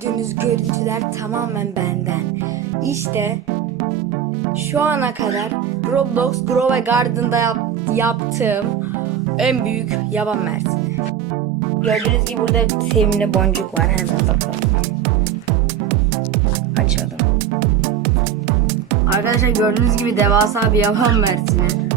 gördüğünüz görüntüler tamamen benden. İşte şu ana kadar Roblox Grow a Garden'da yap- yaptığım en büyük yaban mersini. Gördüğünüz gibi burada sevimli boncuk var. Hemen bakalım. Açalım. Arkadaşlar gördüğünüz gibi devasa bir yaban mersini.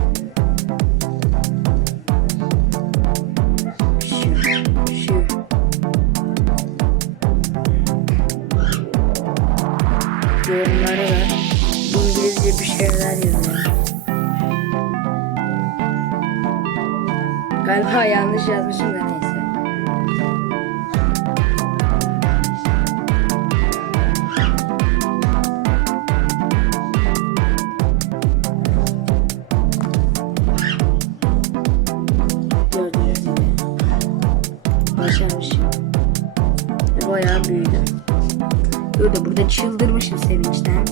Yorumlara da İngilizce bir şeyler yazıyor. Galiba yanlış yazmışım da neyse. Gördüğünüz gibi. Başarmışım. Bayağı büyüdü. Yo da burada çıldırmışım sevinçten.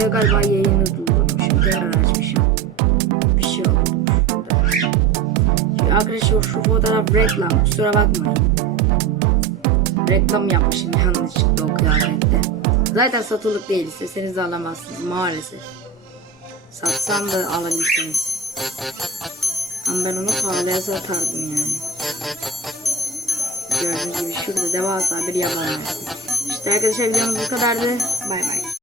De galiba yayını durdurmuşum. Tekrar açmışım. Bir şey oldu. burada. Şimdi Arkadaşlar şu fotoğraf reklam. Kusura bakmayın. Reklam yapmışım yanlışlıkla o kıyafette. Zaten satılık değil. İsteseniz alamazsınız maalesef. Satsam da alabilirsiniz. Ama ben onu pahalıya satardım yani. Gördüğünüz gibi şurada devasa bir yaban mersini. İşte arkadaşlar videomuz bu kadardı. Bay bay.